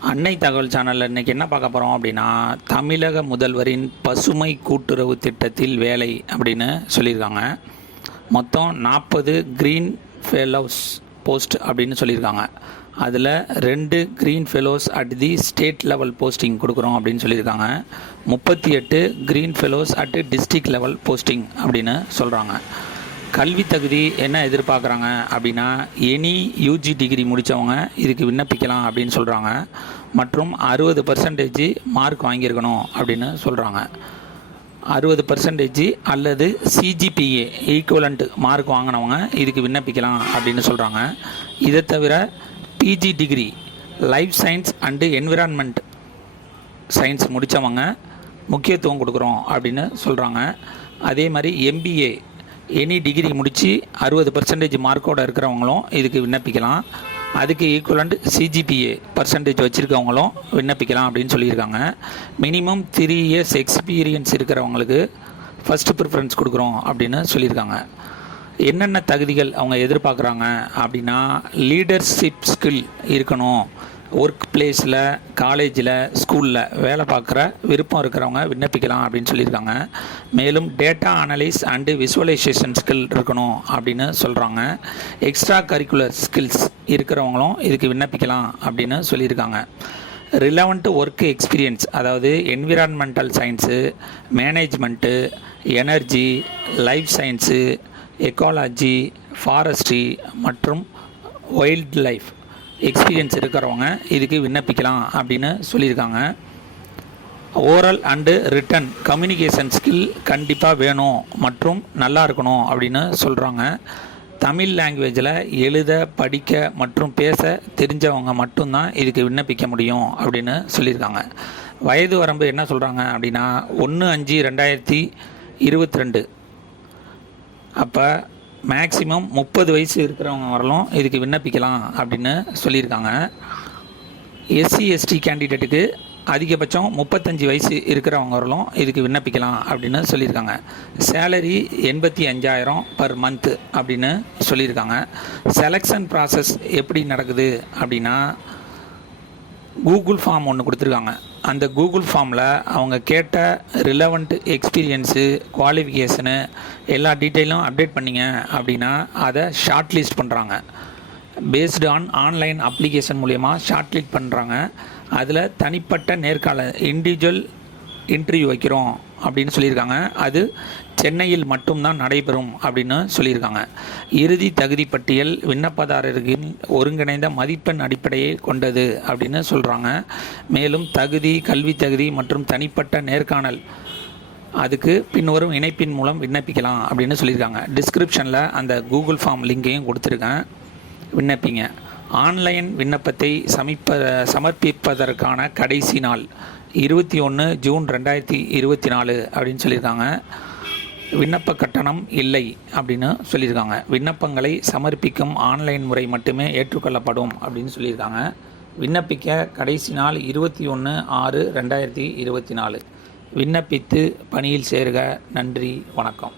அன்னை தகவல் சேனலில் இன்றைக்கி என்ன பார்க்க போகிறோம் அப்படின்னா தமிழக முதல்வரின் பசுமை கூட்டுறவு திட்டத்தில் வேலை அப்படின்னு சொல்லியிருக்காங்க. மொத்தம் நாற்பது க்ரீன் ஃபெலோஸ் போஸ்ட் அப்படின்னு சொல்லியிருக்காங்க. அதில் ரெண்டு green fellows at the state level posting கொடுக்குறோம் அப்படின்னு சொல்லியிருக்காங்க. முப்பத்தி எட்டு green fellows at district level posting அப்படின்னு சொல்கிறாங்க கல்வி தகுதி என்ன எதிர்பார்க்குறாங்க அப்படின்னா எனி யூஜி டிகிரி முடித்தவங்க இதுக்கு விண்ணப்பிக்கலாம் அப்படின்னு சொல்கிறாங்க மற்றும் அறுபது பர்சன்டேஜ் மார்க் வாங்கியிருக்கணும் அப்படின்னு சொல்கிறாங்க அறுபது பர்சன்டேஜ் அல்லது சிஜிபிஏ ஈக்குவலண்ட் மார்க் வாங்கினவங்க இதுக்கு விண்ணப்பிக்கலாம் அப்படின்னு சொல்கிறாங்க இதை தவிர PG degree life science and environment science முடித்தவங்க முக்கியத்துவம் கொடுக்குறோம் அப்படின்னு சொல்கிறாங்க அதே மாதிரி எம்பிஏ எனி டிகிரி முடித்து அறுபது பர்சன்டேஜ் மார்க்கோடு இருக்கிறவங்களும் இதுக்கு விண்ணப்பிக்கலாம். அதுக்கு ஈக்குவலண்ட் சிஜிபிஏ பர்சன்டேஜ் வச்சுருக்கவங்களும் விண்ணப்பிக்கலாம் அப்படின்னு சொல்லியிருக்காங்க. மினிமம் த்ரீ இயர்ஸ் எக்ஸ்பீரியன்ஸ் இருக்கிறவங்களுக்கு ஃபஸ்ட்டு ப்ரிஃபரன்ஸ் கொடுக்குறோம் அப்படின்னு சொல்லியிருக்காங்க. என்னென்ன தகுதிகள் அவங்க எதிர்பார்க்குறாங்க அப்படின்னா லீடர்ஷிப் ஸ்கில் இருக்கணும். ஒர்க் பிளேஸில் காலேஜில் ஸ்கூலில் வேலை பார்க்குற விருப்பம் இருக்கிறவங்க விண்ணப்பிக்கலாம் அப்படின்னு சொல்லியிருக்காங்க. மேலும் data analyse and visualisation skill இருக்கணும் அப்படின்னு சொல்கிறாங்க எக்ஸ்ட்ரா கரிக்குலர் ஸ்கில்ஸ் இருக்கிறவங்களும் இதுக்கு விண்ணப்பிக்கலாம் அப்படின்னு சொல்லியிருக்காங்க. ரிலவெண்ட் ஒர்க் எக்ஸ்பீரியன்ஸ் அதாவது environmental science management energy life science ecology forestry மற்றும் வைல்ட் லைஃப் எக்ஸ்பீரியன்ஸ் இருக்கிறவங்க இதுக்கு விண்ணப்பிக்கலாம் அப்படின்னு சொல்லியிருக்காங்க. Oral and written communication skill கண்டிப்பாக வேணும் மற்றும் நல்லா இருக்கணும் அப்படின்னு சொல்கிறாங்க தமிழ் லாங்குவேஜில் எழுத படிக்க மற்றும் பேச தெரிஞ்சவங்க மட்டும்தான் இதுக்கு விண்ணப்பிக்க முடியும் அப்படின்னு சொல்லியிருக்காங்க. வயது வரம்பு என்ன சொல்கிறாங்க அப்படின்னா ஒன்று அஞ்சு ரெண்டாயிரத்தி இருபத்தி ரெண்டு. அப்போ மேக்சிமம் முப்பது வயசு இருக்கிறவங்க வரலும் இதுக்கு விண்ணப்பிக்கலாம் அப்படின்னு சொல்லியிருக்காங்க. எஸ்சி எஸ்டி கேண்டிடேட்டுக்கு அதிகபட்சம் முப்பத்தஞ்சு வயசு இருக்கிறவங்க வரலும் இதுக்கு விண்ணப்பிக்கலாம் அப்படின்னு சொல்லியிருக்காங்க. சேலரி எண்பத்தி அஞ்சாயிரம் பர் மந்த்து அப்படின்னு சொல்லியிருக்காங்க. செலெக்ஷன் ப்ராசஸ் எப்படி நடக்குது அப்படின்னா கூகுள் ஃபார்ம் ஒன்று கொடுத்துருக்காங்க. அந்த கூகுள் ஃபார்மில் அவங்க கேட்ட ரிலவெண்ட் எக்ஸ்பீரியன்ஸு குவாலிஃபிகேஷனு எல்லா டீட்டெயிலும் அப்டேட் பண்ணிங்க அப்படின்னா அதை ஷார்ட் லிஸ்ட் பண்ணுறாங்க பேஸ்டு ஆன் ஆன்லைன் அப்ளிகேஷன் மூலயமா ஷார்ட் லிஸ்ட் பண்ணுறாங்க அதில் தனிப்பட்ட நேர்கால இண்டிவிஜுவல் இன்டர்வியூ வைக்கிறோம் அப்படின்னு சொல்லியிருக்காங்க. அது சென்னையில் மட்டும்தான் நடைபெறும் அப்படின்னு சொல்லியிருக்காங்க. இறுதி தகுதி பட்டியல் விண்ணப்பதாரர்களின் ஒருங்கிணைந்த மதிப்பெண் அடிப்படையை கொண்டது அப்படின்னு சொல்கிறாங்க மேலும் தகுதி கல்வி தகுதி மற்றும் தனிப்பட்ட நேர்காணல் அதுக்கு பின்வரும் இணைப்பின் மூலம் விண்ணப்பிக்கலாம் அப்படின்னு சொல்லியிருக்காங்க. டிஸ்கிரிப்ஷனில் அந்த கூகுள் ஃபார்ம் லிங்கையும் கொடுத்துருக்கேன். விண்ணப்பிங்க. ஆன்லைன் விண்ணப்பத்தை சமிப்ப சமர்ப்பிப்பதற்கான கடைசி நாள். இருபத்தி ஒன்று ஜூன் ரெண்டாயிரத்தி இருபத்தி நாலு அப்படின்னு சொல்லியிருக்காங்க. விண்ணப்ப கட்டணம் இல்லை அப்படின்னு சொல்லியிருக்காங்க. விண்ணப்பங்களை சமர்ப்பிக்கும் ஆன்லைன் முறை மட்டுமே ஏற்றுக்கொள்ளப்படும் அப்படின்னு சொல்லியிருக்காங்க. விண்ணப்பிக்க கடைசி நாள் இருபத்தி ஒன்று ஆறு ரெண்டாயிரத்தி இருபத்தி நாலு. விண்ணப்பித்து பணியில் சேருக. நன்றி. வணக்கம்.